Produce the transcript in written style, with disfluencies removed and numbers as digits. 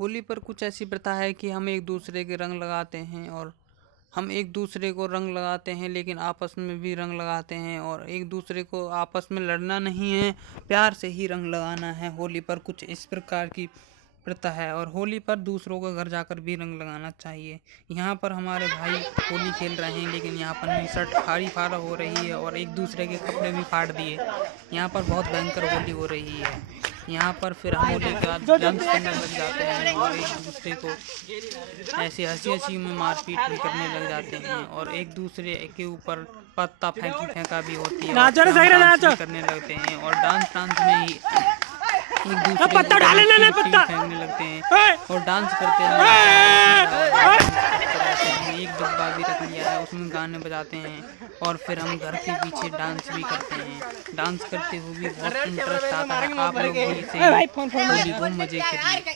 होली पर कुछ ऐसी प्रथा है कि हम एक दूसरे के रंग लगाते हैं और हम एक दूसरे को रंग लगाते हैं, लेकिन आपस में भी रंग लगाते हैं और एक दूसरे को आपस में लड़ना नहीं है, प्यार से ही रंग लगाना है। होली पर कुछ इस प्रकार की प्रथा है और होली पर दूसरों के घर जाकर भी रंग लगाना चाहिए। यहाँ पर हमारे भाई होली खेल रहे हैं, लेकिन यहाँ पर मेरी शर्ट फाड़ा हो रही है और एक दूसरे के कपड़े भी फाड़ दिए। यहाँ पर बहुत भयंकर होली हो रही है। यहाँ पर फिर हम होली का डांस करने लग जाते हैं और एक दूसरे को ऐसे हंसी में मारपीट भी करने लग जाते हैं और एक दूसरे के ऊपर पत्ता फेंका भी होती है और डांस भी करने लगते हैं और डांस में ही एक दूसरे पत्ता फेंकने लगते हैं और डांस करते हैं। एक डब्बा भी रख लिया है, उसमें गाने बजाते हैं और फिर हम घर के पीछे डांस भी करते हैं। डांस करते हुए भी बहुत इंटरेस्ट आता है। आप लोग भी इसे होली खूब मजे करिए।